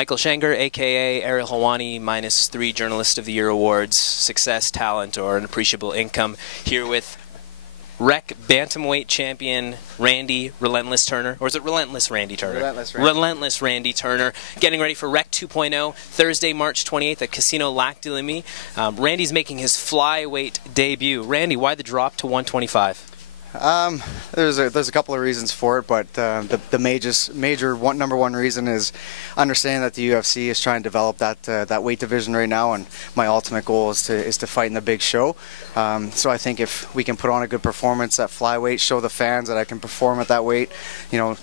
Michael Schenger, a.k.a. Ariel Hawani, -3 Journalist of the Year awards, success, talent, or an appreciable income, here with Rec Bantamweight champion Randy Relentless Turner, or is it Relentless Randy Turner? Relentless Randy Turner, getting ready for Rec 2.0, Thursday, March 28th at Casino Lac de Lemy. Randy's making his flyweight debut. Randy, why the drop to 125? There's a couple of reasons for it, but the number one reason is understanding that the UFC is trying to develop that weight division right now, and my ultimate goal is to fight in the big show. So I think if we can put on a good performance at flyweight, show the fans that I can perform at that weight,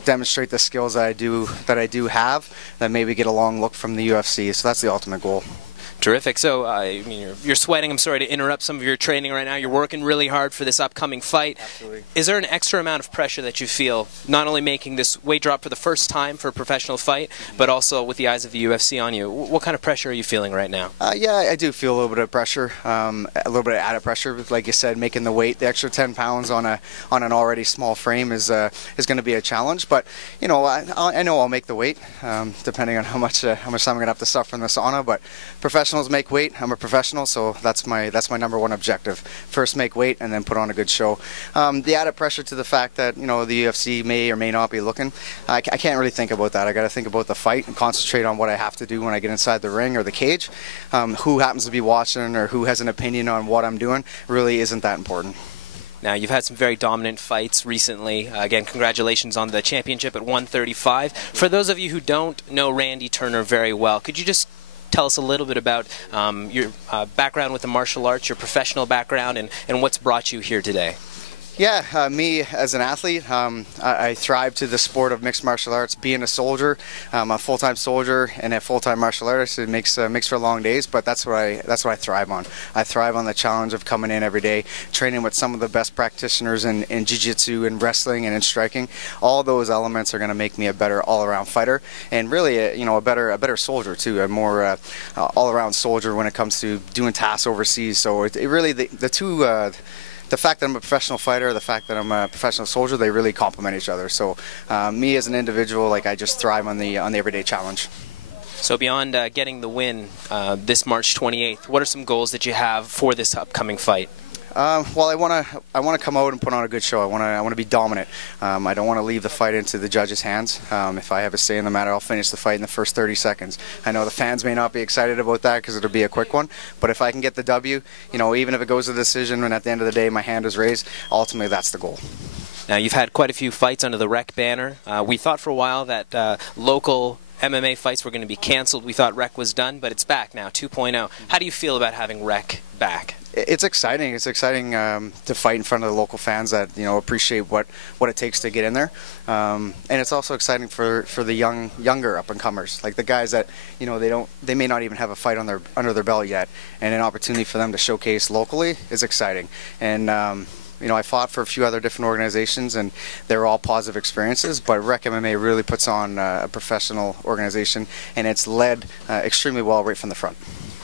demonstrate the skills that I do have, then maybe get a long look from the UFC. So that's the ultimate goal. Terrific. So, I mean, you're sweating. I'm sorry to interrupt some of your training right now. You're working really hard for this upcoming fight. Absolutely. Is there an extra amount of pressure that you feel, not only making this weight drop for the first time for a professional fight, but also with the eyes of the UFC on you? What kind of pressure are you feeling right now? Yeah, I do feel a little bit of pressure, a little bit of added pressure. Like you said, making the weight, the extra 10 pounds on an already small frame is going to be a challenge. But I know I'll make the weight, depending on how much time I'm going to have to suffer in the sauna. But professionals make weight. I'm a professional, so that's my number one objective. First make weight and then put on a good show. The added pressure to the fact that the UFC may or may not be looking, I can't really think about that. I got to think about the fight and concentrate on what I have to do when I get inside the ring or the cage. Who happens to be watching or who has an opinion on what I'm doing really isn't that important. Now, you've had some very dominant fights recently. Again, congratulations on the championship at 135. For those of you who don't know Randy Turner very well, could you just tell us a little bit about your background with the martial arts, your professional background, and what's brought you here today? Yeah, me as an athlete, I thrive to the sport of mixed martial arts. Being a soldier, I'm a full-time soldier and a full-time martial artist. It makes for long days, but that's what I thrive on. I thrive on the challenge of coming in every day, training with some of the best practitioners in jiu-jitsu and wrestling and in striking. All those elements are going to make me a better all-around fighter, and really, a better soldier too, a more all-around soldier when it comes to doing tasks overseas. So it really the fact that I'm a professional fighter, the fact that I'm a professional soldier, they really complement each other. So me as an individual, I just thrive on the everyday challenge. So beyond getting the win this March 28th, what are some goals that you have for this upcoming fight? Well, I want to come out and put on a good show. I want to be dominant. I don't want to leave the fight into the judges' hands. If I have a say in the matter, I'll finish the fight in the first 30 seconds. I know the fans may not be excited about that because it'll be a quick one, but if I can get the W, even if it goes to decision and at the end of the day my hand is raised, ultimately that's the goal. Now, you've had quite a few fights under the Rec banner. We thought for a while that local MMA fights were going to be canceled. We thought Rec was done, but it's back now, 2.0. How do you feel about having Rec back? It's exciting. It's exciting to fight in front of the local fans that appreciate what it takes to get in there, and it's also exciting for the younger up and comers, like the guys that they may not even have a fight under their belt yet, and an opportunity for them to showcase locally is exciting. And I fought for a few other different organizations, and they were all positive experiences, but Rec MMA really puts on a professional organization, and it's led extremely well right from the front.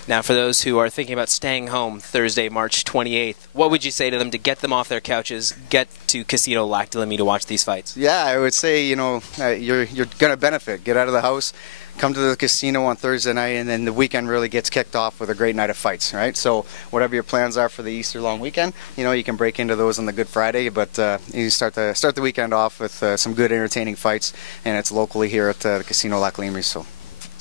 Now, for those who are thinking about staying home Thursday, March 28th, what would you say to them to get them off their couches, get to Casino Lac de Lemy to watch these fights? Yeah, I would say, you're going to benefit. Get out of the house, come to the casino on Thursday night, and then the weekend really gets kicked off with a great night of fights, right? So whatever your plans are for the Easter long weekend, you can break into those on the Good Friday, but you start the weekend off with some good entertaining fights, and it's locally here at the Casino Lac de Lemy. So.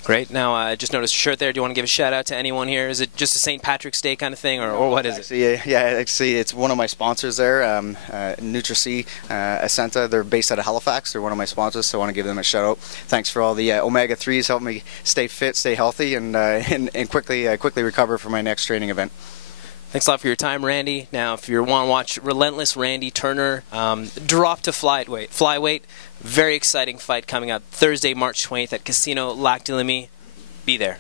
Great. Now, I just noticed a shirt there. Do you want to give a shout-out to anyone here? Is it just a St. Patrick's Day kind of thing, or what is it? Yeah, actually, it's one of my sponsors there, NutriC, Ascenta. They're based out of Halifax. They're one of my sponsors, so I want to give them a shout-out. Thanks for all the omega-3s, helping me stay fit, stay healthy, and quickly recover for my next training event. Thanks a lot for your time, Randy. Now, if you want to watch Relentless Randy Turner drop to flyweight, very exciting fight coming up Thursday, March 20th at Casino Lac de Lemy. Be there.